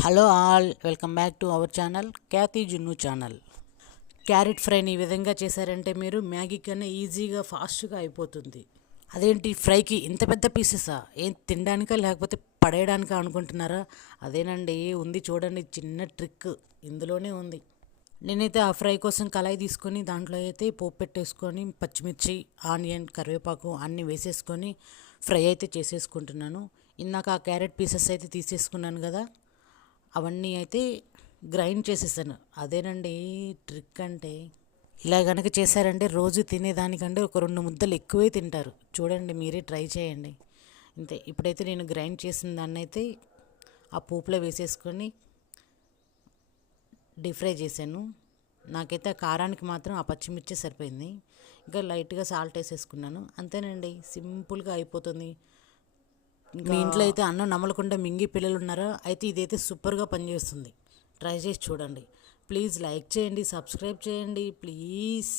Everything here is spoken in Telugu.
Hello all, welcome back to our channel Khyathi Junnu channel. Carrot ఫ్రైని ఈ విధంగా చేశారంటే మీరు మ్యాగీ కన్నా ఈజీగా ఫాస్ట్గా అయిపోతుంది. అదేంటి ఫ్రైకి ఇంత పెద్ద పీసెసా? ఏం తినడానికా లేకపోతే పడేయడానికా అనుకుంటున్నారా? అదేనండి, ఉంది చూడండి, చిన్న ట్రిక్ ఇందులోనే ఉంది. నేనైతే ఆ ఫ్రై కోసం కళాయి తీసుకొని దాంట్లో అయితే పోపు పెట్టేసుకొని పచ్చిమిర్చి, ఆనియన్, కరివేపాకు అన్నీ వేసేసుకొని ఫ్రై అయితే చేసేసుకుంటున్నాను. ఇందాక ఆ క్యారెట్ పీసెస్ అయితే తీసేసుకున్నాను కదా, అవన్నీ అయితే గ్రైండ్ చేసేసాను. అదేనండి ట్రిక్ అంటే. ఇలా కనుక చేశారంటే రోజు తినేదానికంటే ఒక 2 ముద్దలు ఎక్కువే తింటారు. చూడండి, మీరే ట్రై చేయండి. అంతే. ఇప్పుడైతే నేను గ్రైండ్ చేసిన దాన్ని అయితే ఆ పోపులో వేసేసుకొని డీప్ ఫ్రై చేశాను. నాకైతే ఆ కారానికి మాత్రం ఆ పచ్చిమిర్చి సరిపోయింది. ఇంకా లైట్గా సాల్ట్ వేసేసుకున్నాను. అంతేనండి, సింపుల్గా అయిపోతుంది. మీ ఇంట్లో అయితే అన్నం నమలకుండా మింగి పిల్లలు ఉన్నారా? అయితే ఇదైతే సూపర్గా పనిచేస్తుంది. ట్రై చేసి చూడండి. ప్లీజ్ లైక్ చేయండి, సబ్స్క్రైబ్ చేయండి ప్లీజ్.